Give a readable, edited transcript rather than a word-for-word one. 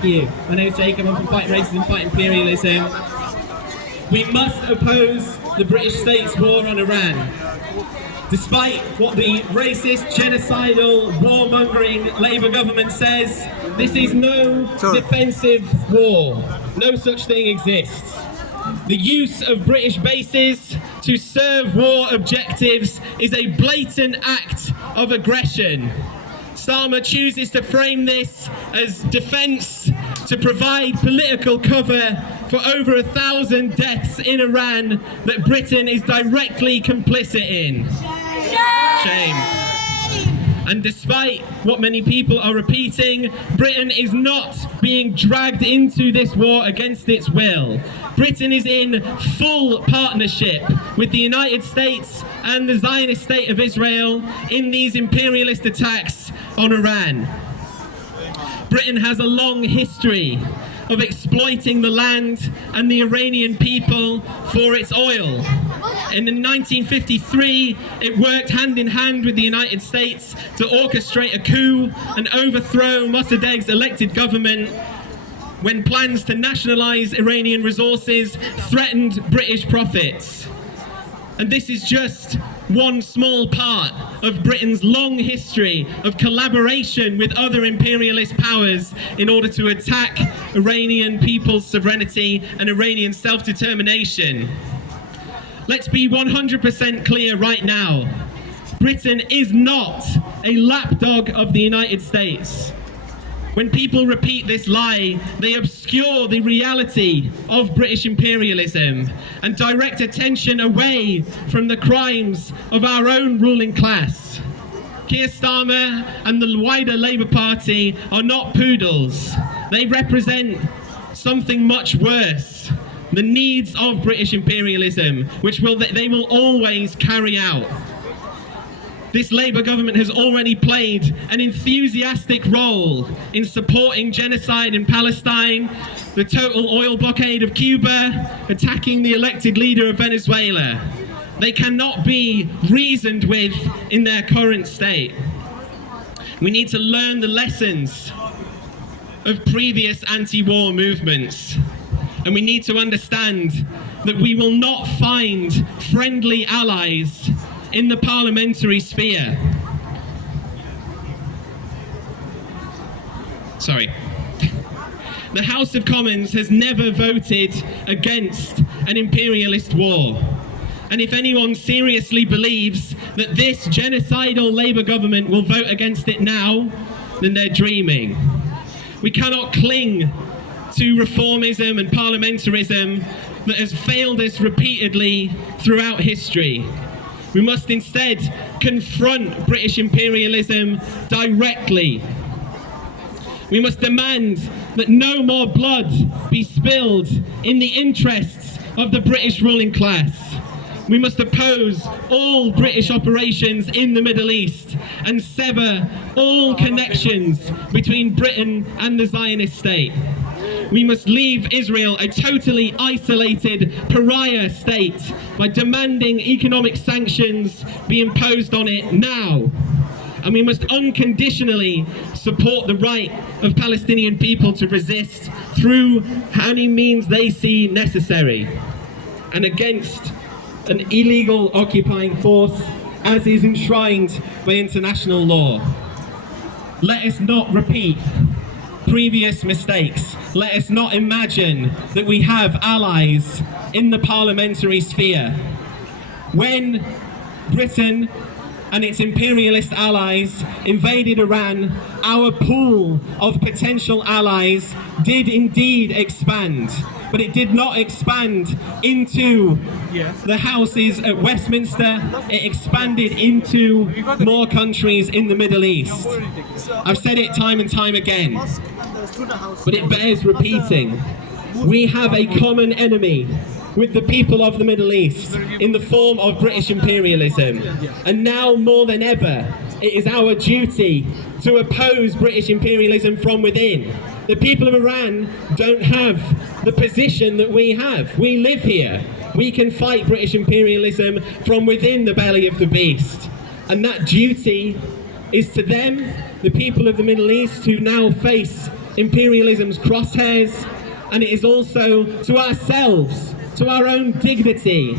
Thank you. My name is Jacob. I'm from Fight Racism, Fight Imperialism. We must oppose the British state's war on Iran. Despite what the racist, genocidal, warmongering Labour government says, this is no defensive war. No such thing exists. The use of British bases to serve war objectives is a blatant act of aggression. Starmer chooses to frame this as defence to provide political cover for over 1,000 deaths in Iran that Britain is directly complicit in. Shame. And despite what many people are repeating, Britain is not being dragged into this war against its will. Britain is in full partnership with the United States and the Zionist state of Israel in these imperialist attacks on Iran. Britain has a long history of exploiting the land and the Iranian people for its oil. And in 1953, it worked hand in hand with the United States to orchestrate a coup and overthrow Mossadegh's elected government when plans to nationalize Iranian resources threatened British profits. And this is just one small part of Britain's long history of collaboration with other imperialist powers in order to attack Iranian people's sovereignty and Iranian self-determination. Let's be 100% clear right now. Britain is not a lapdog of the United States. When people repeat this lie, they obscure the reality of British imperialism and direct attention away from the crimes of our own ruling class. Keir Starmer and the wider Labour Party are not poodles. They represent something much worse. The needs of British imperialism, which they will always carry out. This Labour government has already played an enthusiastic role in supporting genocide in Palestine, the total oil blockade of Cuba, attacking the elected leader of Venezuela. They cannot be reasoned with in their current state. We need to learn the lessons of previous anti-war movements. And we need to understand that we will not find friendly allies in the parliamentary sphere. Sorry. The House of Commons has never voted against an imperialist war. And if anyone seriously believes that this genocidal Labour government will vote against it now, then they're dreaming. We cannot cling to reformism and parliamentarism that has failed us repeatedly throughout history. We must instead confront British imperialism directly. We must demand that no more blood be spilled in the interests of the British ruling class. We must oppose all British operations in the Middle East and sever all connections between Britain and the Zionist state. We must leave Israel a totally isolated pariah state by demanding economic sanctions be imposed on it now. And we must unconditionally support the right of Palestinian people to resist through any means they see necessary, and against an illegal occupying force as is enshrined by international law. Let us not repeat previous mistakes. Let us not imagine that we have allies in the parliamentary sphere. When Britain and its imperialist allies invaded Iran, our pool of potential allies did indeed expand. But it did not expand into the houses at Westminster. It expanded into more countries in the Middle East. I've said it time and time again, but it bears repeating. We have a common enemy with the people of the Middle East in the form of British imperialism. And now more than ever, it is our duty to oppose British imperialism from within. The people of Iran don't have the position that we have. We live here. We can fight British imperialism from within the belly of the beast. And that duty is to them, the people of the Middle East, who now face imperialism's crosshairs, and it is also to ourselves, to our own dignity,